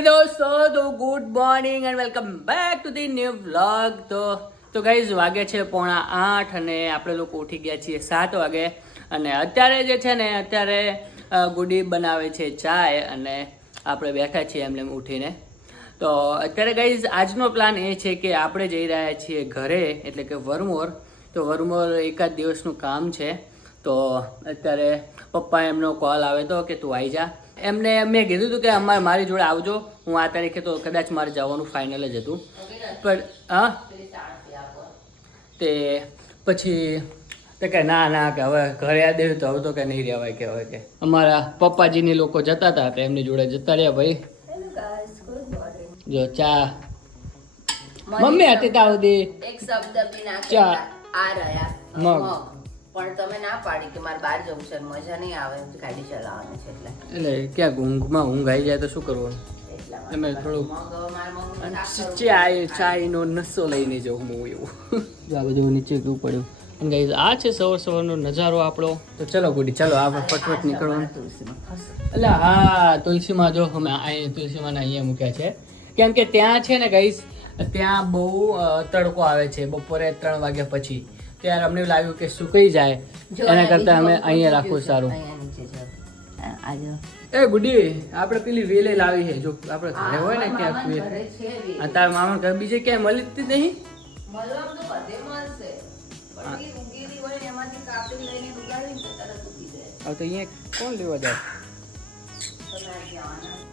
Hello दोस्तों, तो good morning and welcome back to the new vlog. તો guys વાગે છે 7:45 અને આપણે લોકો ઉઠી ગયા છીએ 7 વાગે અને અત્યારે જે છે ને ગુડી બનાવે છે ચાય અને આપણે બેઠા છીએ એમને ઉઠીને। તો અત્યારે ગાઈઝ આજનો પ્લાન એ છે કે આપણે જઈ રહ્યા છીએ ઘરે, એટલે કે વરમોર। તો વરમોર એકાદ દિવસનું કામ છે, તો અત્યારે પપ્પા એમનો કોલ આવે તો કે તું આવી જા। એમને મેં કીધું હતું કે મારી જોડે આવજો, હું આ તારીખે તો કદાચ મારે જવાનું ફાઇનલ જ હતું, પણ હા તે પછી તો કે ના કે હવે ઘરે આ દેવું તો હવે તો કે નહીં રહેવાય, કે હવે કે અમારા પપ્પાજીની લોકો જતા હતા તો એમની જોડે જતા રહ્યા ભાઈ। જો ચા મમ્મી હતી તા સુધી એક શબ્દ બી ના ચા આ રહ્યા મગ, પણ તમે ના પાડી કે મારે બહાર જવું છે, મજા નહીં આવે, ગાડી ચલાવવાની છે એટલે ક્યાં ઊંઘ આવી જાય તો શું કરવાનું, અમે થોડું ચાયનો નશો લઈને જવું હું એવું આ બધું નીચે કેવું પડ્યું। અને ગાઈઝ આ છે સવારનો નજારો આપણો। તો ચલો ગુડી ચાલો આપણે ફટફટ નીકળવાનું। એટલે હા તુલસીમાં જો અમે તુલસીમાં અહીંયા મૂક્યા છે, કેમ કે ત્યાં છે ને ગાઈઝ ત્યાં બહુ તડકો આવે છે બપોરે 3 વાગ્યા પછી, ત્યારે અમને લાગ્યું કે સુકાઈ જાય એના કરતાં અમે અહીંયા રાખવું સારું। એ ગુડી આપણે પેલી વેલે લાવી છે, જો આપણે ઘરે હોય ને ક્યાંક તારા મામા ઘર બીજે ક્યાંય મળી જ નહીં। હવે તો અહીંયા કોણ લેવા જાય?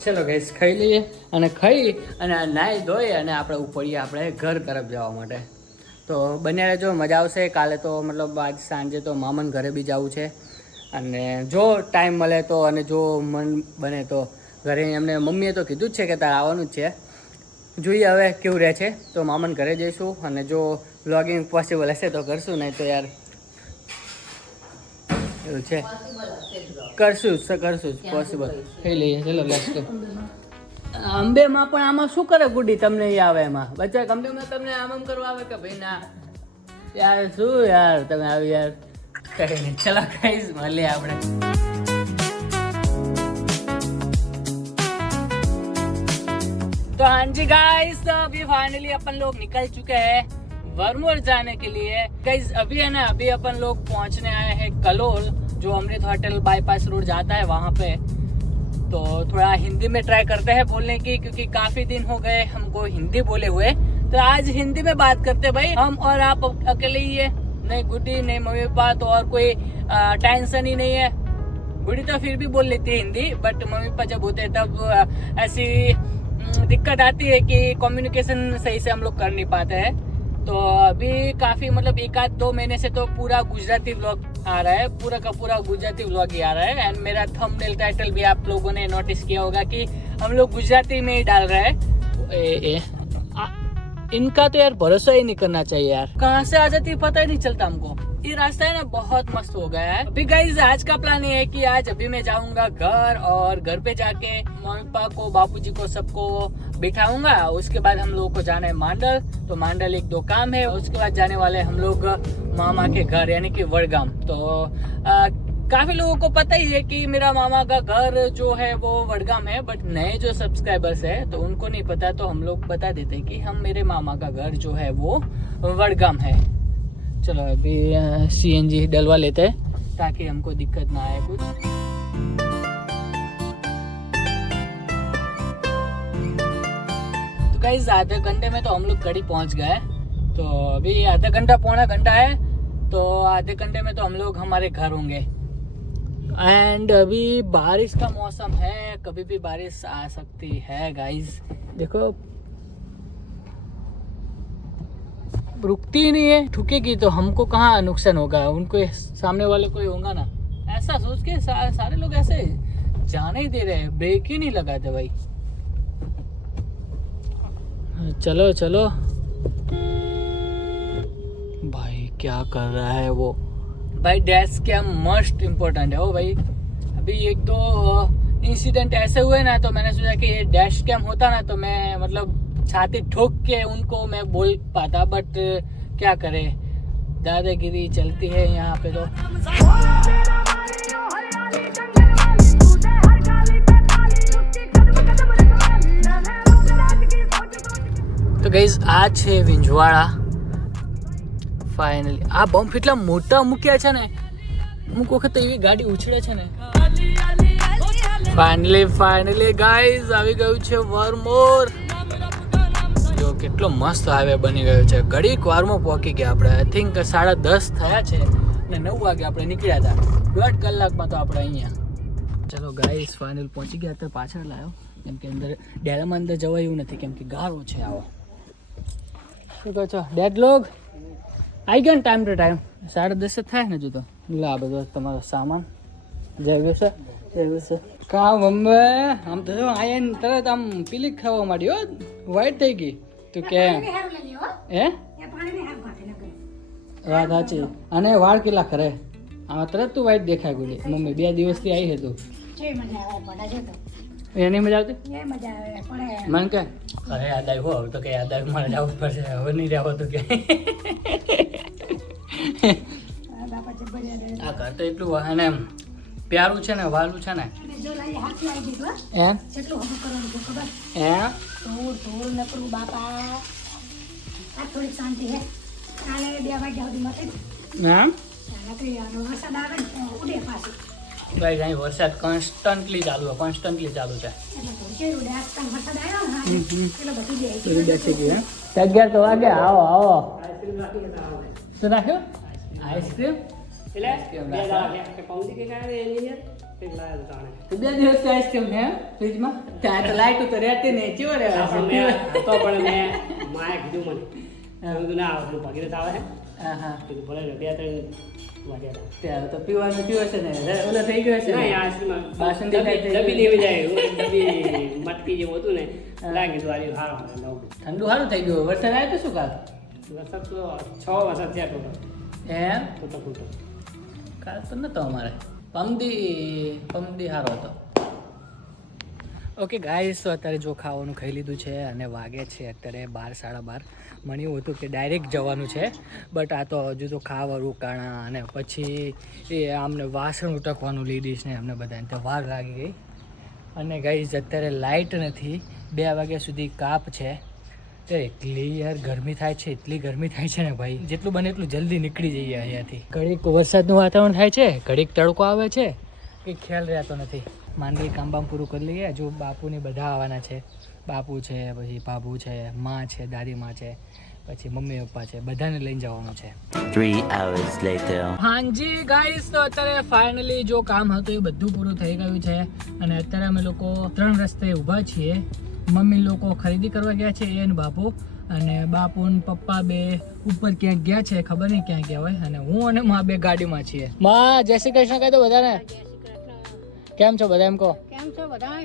ચલો ગાઈસ ખાઈ લઈએ અને ખાઈ અને નાહી ધોઈ અને આપણે ઉપડીએ આપણે ઘર તરફ જવા માટે। તો બન્યા રહેજો, મજા આવશે। કાલે તો મતલબ આજ સાંજે તો મામાને ઘરે બી જવું છે, અને જો ટાઈમ મળે તો અને જો મન બને તો ઘરે એમને મમ્મીએ તો કીધું જ છે કે તારે આવવાનું જ છે, જોઈએ હવે કેવું રહે છે। તો મામાને ઘરે જઈશું અને જો વ્લોગિંગ પોસિબલ હશે તો કરશું, નહીં તો યાર એવું છે કરશું પોસિબલ થઈ લઈએ। ચલો લેટ્સ ગો। અંબેમાં પણ આમાં શું કરે ગુડી, તમને એ આવે એમાં બચ્ચા અંબેમાં તમને આમ કરવા આવે કે ભાઈ ના યાર શું યાર તમે આવી યાર કઈ નહીં। ચલો ગાઈસ મળીએ આપણે। तो हाँ जी गाइस, तो अभी फाइनली अपन लोग निकल चुके हैं वरमोर जाने के लिए। गाइस अभी है ना, अभी अपन लोग पहुंचने आए हैं कलोल, जो अमृत होटल बाईपास रोड जाता है वहाँ पे। तो थोड़ा हिंदी में ट्राई करते हैं बोलने की, क्योंकि काफी दिन हो गए हमको हिंदी बोले हुए, तो आज हिंदी में बात करते भाई। हम और आप अकेले ही है, नहीं गुड्डी नहीं मम्मी पापा, तो और कोई टेंशन ही नहीं है। गुड्डी तो फिर भी बोल लेती है हिंदी, बट मम्मी पापा जब होते हैं तब ऐसी दिक्कत आती है कि कम्युनिकेशन सही से हम लोग कर नहीं पाते हैं। तो अभी काफ़ी मतलब 1-2 महीने से तो पूरा गुजराती व्लॉग आ रहा है, पूरा का पूरा गुजराती व्लॉग ही आ रहा है। एंड मेरा थंबनेल टाइटल भी आप लोगों ने नोटिस किया होगा कि हम लोग गुजराती में ही डाल रहे हैं। इनका तो यार भरोसा ही नहीं करना चाहिए यार, कहाँ से आ जाती है पता ही नहीं चलता हमको। ये रास्ता है ना बहुत मस्त हो गया है। अभी गाइस आज का प्लान ये है कि आज अभी मैं जाऊंगा घर, और घर पे जाके मम्मी पापा को, बापूजी को, सबको बिठाऊंगा। उसके बाद हम लोगों को जाना है मांडल, तो मांडल 1-2 काम है। उसके बाद जाने वाले हम लोग मामा के घर यानी कि वडगाम। तो काफी लोगों को पता ही है कि मेरा मामा का घर जो है वो वडगाम है, बट नए जो सब्सक्राइबर्स है तो उनको नहीं पता, तो हम लोग बता देते हैं कि हम मेरे मामा का घर जो है वो वडगाम है। चलो अभी CNG डलवा लेते हैं ताकि हमको दिक्कत ना आए कुछ। तो गाइस आधे घंटे में तो हम लोग कड़ी पहुंच गए, तो अभी आधा घंटा पौना घंटा है, तो आधे घंटे में तो हम लोग हमारे घर होंगे। एंड अभी बारिश का मौसम है, कभी भी बारिश आ सकती है गाइस। देखो रुकती ही नहीं है, ठुकेगी तो हमको कहाँ नुकसान होगा, उनको सामने वाले कोई होगा ना, ऐसा सोच के सारे लोग ऐसे जाने ही दे रहे हैं, ब्रेक ही नहीं लगाते भाई। चलो चलो भाई क्या कर रहा है वो भाई, डैश कैम मस्ट इम्पोर्टेंट है वो भाई। अभी 1-2 इंसिडेंट ऐसे हुए ना, तो मैंने सोचा कि ये डैश कैम होता ना तो मैं मतलब छाती ठोक के उनको मैं बोल पाता, बट क्या करे दादागिरी चलती है यहाँ पे। तो ગાઈઝ આ છે વિંજવાડા. ફાઇનલી આ બમ્પ એટલા મોટા મૂક્યા છે ને, અમુક વખત તો એવી ગાડી ઉછળે છે ને. ફાઇનલી ગાઈઝ આવી ગયું છે વરમોર. જો કેટલો મસ્ત હાઈવે બની ગયો છે. ઘડીક વારમાં પહોંચી ગયા આપણે. આઈ થિંક 10:30 થયા છે ને 9 વાગે આપણે નીકળ્યા હતા. 1.5 કલાકમાં તો આપણે અહીંયા. ચલો ગાઈઝ ફાઇનલ પહોંચી ગયા. તો પાછળ લાવ્યો કેમ કે અંદર ડેરામાં અંદર જવાય એવું નથી કેમ કે ગારો છે. આવો શું કહો છો ડેડ લોગ? આવી ગયો ને ટાઈમ ટુ ટાઈમ. 10:30 થાય ને હજુ તો. લા બધો તમારો સામાન જય સર. કા મમ્મી આમ તો જો આયન તરત આમ પીલી ખાવા માંડી. વાઈટ થઈ ગઈ તું કે હે? વાત સાચી. અને વાળ કેટલા ખરે આમાં તરત તું વાઈટ દેખાય ગઈ. મમ્મી 2 દિવસથી આવી હતું. એની મજા આવતી મને કે અરે યાદ આવ્યું હવે તો કે યાદ આવ્યું મારે જવું પડશે હવે નહીં રહેવો તો કે આ ઘર તો એટલું અને પ્યારું છે ને વાલું છે ને વરસાદ કોન્સ્ટન્ટલી ચાલુ છે. 11 તો વાગે. આવો શું રાખ્યો? આઈસ્ક્રીમ 2 દિવસથી આઈસ્ક્રીમ છે ફ્રીજમાં. ત્યાં તો લાઈટ તો રહેતી નહીં. ચેવો રહેવા તો પણ મેં માએ કીધું મને ના આવે ભગીરથ આવે છે. હા કીધું ભલે 2-3 વાગ્યા ત્યારે તો પીવાનું પીવે છે ને ઓલો થઈ ગયો છે ને આઈસ્ક્રીમ બાસુંદી ડબ્બી લેવી જાય મટકી જેવું હતું ને લાગી તો આલી સારું ઠંડુ સારું થઈ ગયું. વરસાદ આવ્યો તો શું કાલ? વરસાદ તો 6 વરસાદ થયા ટોટલ. એમ તો કાલ તો નતો અમારે. પમદી સારો હતો. ઓકે ગાઈસ તો અત્યારે જો ખાવાનું ખાઈ લીધું છે અને વાગે છે અત્યારે 12-12:30. મને એવું હતું કે ડાયરેક્ટ જવાનું છે બટ આ તો હજુ તો ખાવા રોકાણા અને પછી એ આમને વાસણ ઉટકવાનું લેડીઝ ને અમને બધાને તો વાર લાગી ગઈ. અને ગાઈસ અત્યારે લાઇટ નથી. 2 વાગ્યા સુધી કાપ છે. તો એટલી યાર ગરમી થાય છે, એટલી ગરમી થાય છે ને ભાઈ. જેટલું બને એટલું જલ્દી નીકળી જઈએ અહીંયાથી. ઘડીક વરસાદનું વાતાવરણ થાય છે, ઘડીક તડકો આવે છે, કંઈ ખ્યાલ રહેતો નથી. માંડવી કામ પૂરું કરી લઈએ. હજુ બાપુને બધા આવવાના છે. બાપુ છે, પછી બાબુ છે, માં છે, દાદીમાં છે, પછી મમ્મી પપ્પા છે, બધાને લઈને જવાનું છે. 3 hours later. હાજી ગાઈસ તો અત્યારે ફાઇનલી જો કામ હતું એ બધું પૂરું થઈ ગયું છે અને અત્યારે અમે લોકો 3 રસ્તે ઊભા છીએ. મમ્મી લોકો ખરીદી કરવા ગયા છે એ ને બાપુ, અને બાપુ ને પપ્પા બે ઉપર ક્યાંક ગયા છે, ખબર નહીં ક્યાં ગયા હોય. અને હું અને માં બે ગાડીમાં છીએ. માં જય શ્રી કૃષ્ણ કહી દો બધાને. કેમ છો બધા? એમ કહો કેમ છો બધા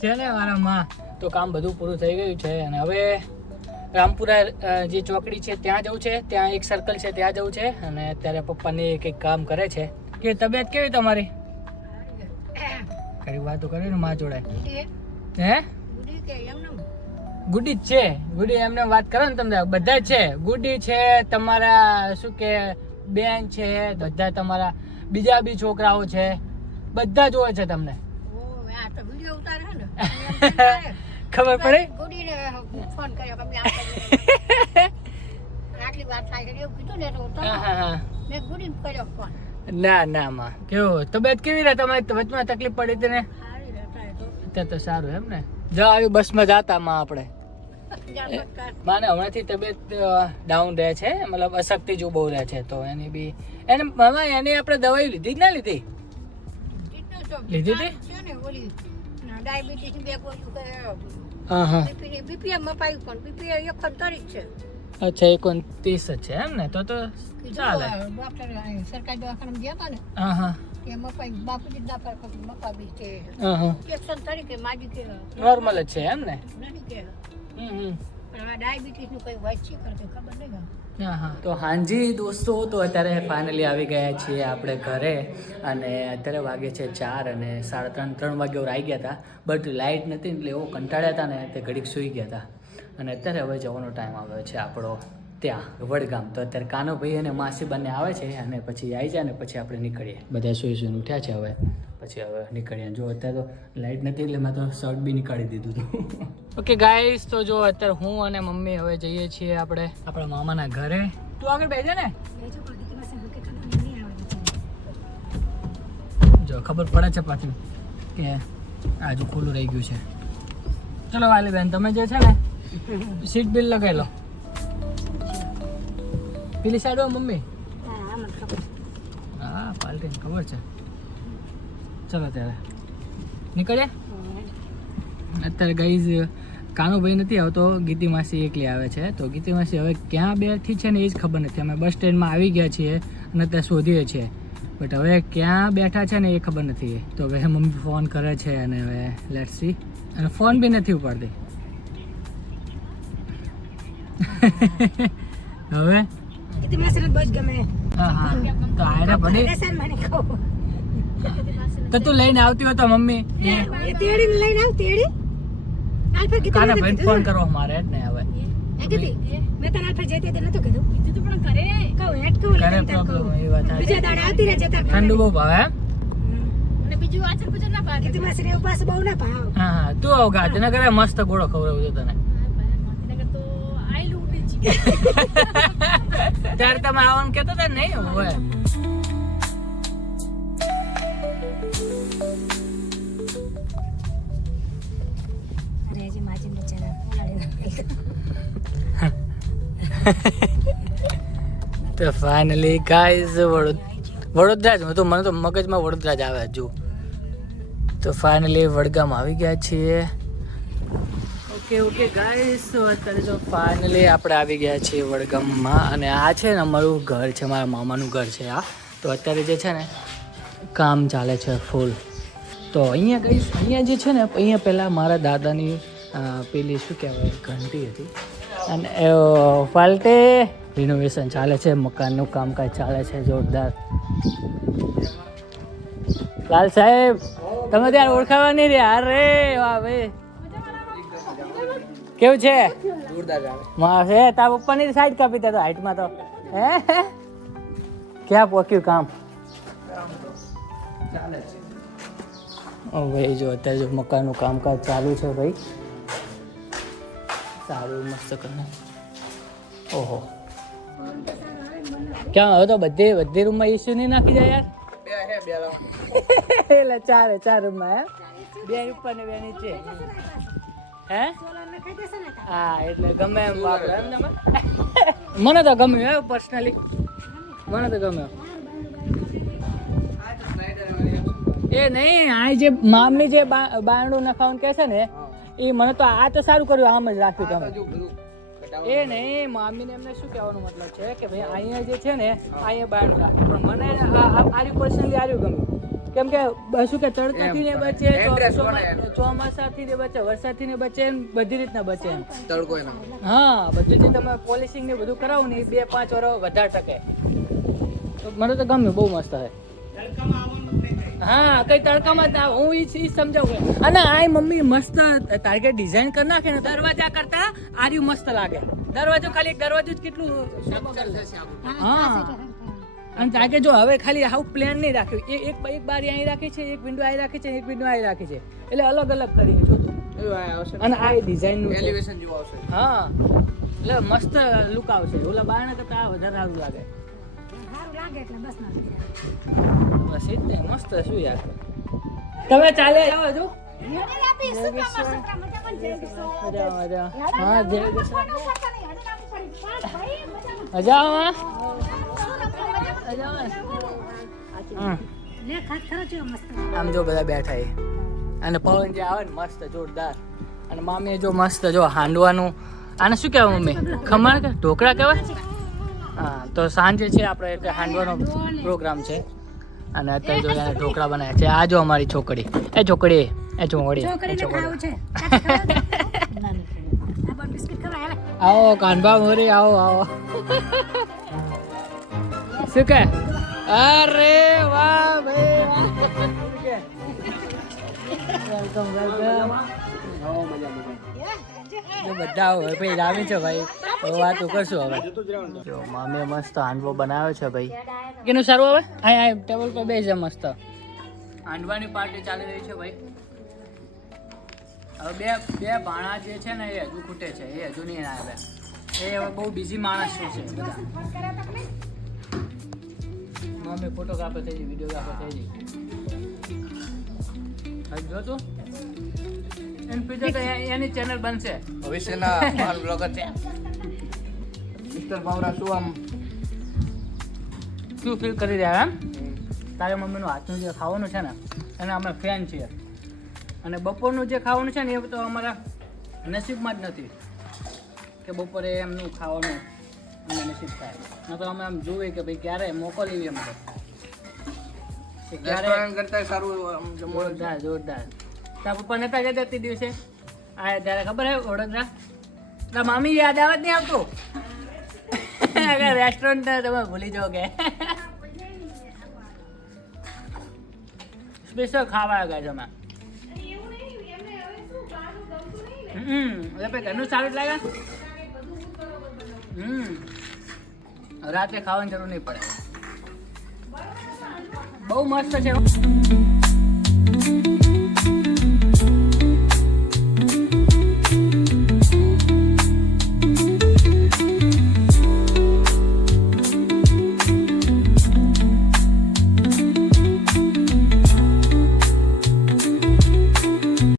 છે ને મારા માં. તો કામ બધું પૂરું થઈ ગયું છે અને હવે રામપુરા જે ચોકડી છે ત્યાં જવું છે. ત્યાં એક સર્કલ છે ત્યાં જવું છે. અને અત્યારે પપ્પાને કંઈક કામ કરે છે. કે તબિયત કેવી તમારી? કઈ વાતો કરી ને માં જોડે હે? ગુડી જ છે. ગુડી એમને વાત કરો ને તમને બધા જ છે. ગુડી છે, તમારા શું કે બેન છે, બધા તમારા બીજા બી છોકરાઓ છે, બધા જોવે છે તમને. ખબર પડે? ના ના માં કેવું તબિયત કેવી રહે તમારી? વચમાં તકલીફ પડી હતી ને? અત્યારે તો સારું એમ ને? જો આવી બસમાં જાતા માં આપણે. માને હમણાંથી તબિયત ડાઉન રહે છે, મતલબ અશક્તિ જેવું બહુ રહે છે. તો એની બી એને મામા એની આપણે દવાઈ લીધી જ ના લીધી? લીધી હતી. અચ્છા 29 છે એમ ને? તો ચાલે. સરકારી દવાખાના ગયા હતા ને? હા નોર્મલ જ છે એમ ને? તો હાજી દોસ્તો, તો અત્યારે ફાઇનલી આવી ગયા છીએ આપણે ઘરે અને અત્યારે વાગે છે 4 અને 3:30 વાગે આવી ગયા હતા. બટ લાઇટ નથી એટલે એવો કંટાળ્યા હતા ને તે ઘડીક સૂઈ ગયા હતા. અને અત્યારે હવે જવાનો ટાઈમ આવ્યો છે આપણો ત્યાં વડગામ. તો અત્યારે કાનોભાઈ અને માસી બંને આવે છે અને પછી આવી જાય ને પછી આપણે નીકળીએ. બધા સુઈને ઉઠ્યા છે હવે, પછી હવે નીકળીએ. જો અત્યારે તો લાઇટ નથી એટલે મેં તો શર્ટ બી નીકાળી દીધું હતું. ઓકે ગાઈસ, તો જો અત્યારે હું અને મમ્મી હવે જઈએ છીએ આપણે આપણા મામાના ઘરે. તું આગળ બેસજે ને. જો ખબર પડે છે પાછું કે આજુ ખુલ્લું રહી ગયું છે. ચલો વાલી બેન, તમે જે છે ને સીટ બિલ લગાવી લો. પેલી સાઈડ હોય મમ્મી. હા, પાલટી ખબર છે. ચલો ત્યારે નીકળીએ. અત્યારે ગાઈઝ કાનુભાઈ નથી આવતો, ગીતી માસી એકલી આવે છે. તો ગીતી માસી હવે ક્યાં બેઠી છે ને એ જ ખબર નથી. અમે બસ સ્ટેન્ડમાં આવી ગયા છીએ અને ત્યાં શોધીએ છીએ, બટ હવે ક્યાં બેઠા છે ને એ ખબર નથી. તો હવે મમ્મી ફોન કરે છે અને હવે લેટ્સ સી. અને ફોન બી નથી ઉપાડતી. હવે હા, તો આયરે પડી. તો તું લઈને આવતી હોય તો મમ્મી કાના ભાઈ ફોન કરવો મારે જ ને હવે. ઠંડુ બહુ ભાવે. હા, તું આવ ગાંધીનગર મસ્ત ગોળો ખવડાવું છું તને. ત્યારે તમે આવવાનું કેતો હતા નહીં હોય. તો ફાઇનલી ગાઈઝ વડોદરા જ હતું, મને તો મગજમાં વડોદરા જ આવે હજુ. તો ફાઇનલી વડગામ આવી ગયા છીએ. ઓકે ગાઈઝ, તો અત્યારે જો ફાઇનલી આપણે આવી ગયા છીએ વડગામમાં. અને આ છે ને અમારું ઘર છે, મારા મામાનું ઘર છે આ. તો અત્યારે જે છે ને કામ ચાલે છે ફૂલ. તો અહીંયા ગાઈઝ, અહીંયા જે છે ને અહીંયા પહેલાં મારા દાદાની પેલી શું કહેવાય ઘંટી હતી. અને ફાલ્ટે રિનોવેશન ચાલે છે, મકાનનું કામકાજ ચાલે છે જોરદાર. લાલ સાહેબ, તમે ત્યાં ઓળખાવા નહીં રહ્યા. અરે વાહ ભાઈ, કેવું છે? જોરદાર. તાર પપ્પાની સાઈડ કાપી દે તો હાઈટમાં તો હે ક્યાં પોક્યું કામ? ઓ ભાઈ જો અત્યારે જો મકાનનું કામકાજ ચાલુ છે ભાઈ. સારું મસ્ત કરીને. ઓહો, ક્યાં હવે તો બધી રૂમમાં ઇસ્યુ નહીં નાખી જાય યાર. એટલે ચાર રૂમમાં બે ઉપર ને બે નીચે. હે હા, એટલે ગમે એમ વાપરે એમ. મને તો ગમ્યું હે પર્સનલી, મને તો ગમ્યું. એ નહીં, આ જે મામની જે બારણું નખાવાનું કહે છે ને એ મને તો આ તો સારું કર્યું, આમ જ રાખ્યું તમે. એ નહીં, મામીને એમને શું કહેવાનો મતલબ છે કે ભાઈ અહીંયા જે છે ને અહીંયા બારણું રાખ્યું. પણ મને આર્યું પર્સનલી આર્યું ગમ્યું. કેમ કે શું કે તડકાથી ને બચે, ચોમાસાથી ને બચે, વરસાદથી ને બચે, બધી રીતના બચે. હા, બધું જે તમે પોલિશિંગ ને બધું કરાવો ને એ 2-5 વર્ષ વધારે ટકે. તો મને તો ગમ્યું, બહુ મસ્ત છે. હા, કઈ તડકામાં જ ના, હું ઈ સમજાવું. અને આ મમ્મી મસ્ત ટાર્ગેટ ડિઝાઇન કરી નાખે ને દરવાજા કરતા આર્યું મસ્ત લાગે. દરવાજો ખાલી એક દરવાજો જ કેટલું. હા, અને તાકે જો હવે ખાલી આવું પ્લેન નહીં રાખ્યું. એક બારી અહીં રાખી છે, એક વિન્ડો અહીં રાખી છે, એક વિન્ડો અહીં રાખી છે. એટલે અલગ અલગ કરીને જોતું. અને આ ડિઝાઇનનું એલિવેશન જેવું આવશે. હા, એટલે મસ્ત લુક આવશે. ઓલા બારણા કરતા આ વધારે સારું લાગે. બસ એ જ ને, મસ્ત શું યાર. તમે ચાલે આવો છો? આમ જો બધા બેઠા અને પવન જે આવે ને મસ્ત જોરદાર. અને મામી જો મસ્ત જો હાંડવાનું, આને શું કહેવાય મમ્મી? ખમણ કે ઢોકળા કહેવાય? હા, તો સાંજે છે આપણે એટલે હાંડવાનો પ્રોગ્રામ છે. અને અત્યારે જો એને ઢોકળા બનાવ્યા છે. આ જો અમારી છોકરી, એ છોકરી આવો કાનભા મોરી, આવો. શું કે? અરે વાહ ભાઈ, વેલકમ. બધા હોય ભાઈ, રામી છે ભાઈ, વાતો કરશું હવે. જો મામીએ મસ્ત હાંડવો બનાવ્યો છે ભાઈ. કેનું સારું હવે? હા, ટેબલ પર બેસી મસ્ત. હાંડવાની પાર્ટી ચાલી રહી છે ભાઈ. હવે બે ભાણા જે છે ને એ હજુ ખૂટે છે, એ હજુ નહીં આવ્યા. એ હવે બહુ બિઝી માણસ છે બધા. મમ્મી ફોટોગ્રાફર થઈ ગઈ, વિડીયોગ્રાફર થઈ ગઈ. હવે જો તું એની પીછે તો એની ચેનલ બનશે. ભવિષ્યના મહાન બ્લોગર છે મિસ્ટર ભાવરા. શું આમ શું ફીલ કરી રહ્યા એમ? તારે મમ્મીનું હાથનું જે ખાવાનું છે ને એના અમે ફેન છીએ, અને બપોરનું જે ખાવાનું છે ને એ તો અમારા નસીબમાં જ નથી કે બપોરે એમનું ખાવાનું અમને નસીબ થાય. ન તો અમે આમ જોઈએ કે ભાઈ ક્યારે મોકો લેવી અમે તો. કે ક્યારે રેસ્ટોરન્ટ કરતા સારું આમ જમવાનું છે. જોરદાર. તારા પપ્પા નતા ગયા તે દિવસે આયા ત્યારે ખબર હે વડોદરા? તારા મામી યાદ આવે જ નહીં આવતું? રેસ્ટોરન્ટ તમે ભૂલી જાઓ કે સ્પેશિયલ ખાવા ગયા તમે. ઘરનું સારું જ લાગે. રાતે ખાવાની જરૂર નહીં પડે. બહુ મસ્ત છે.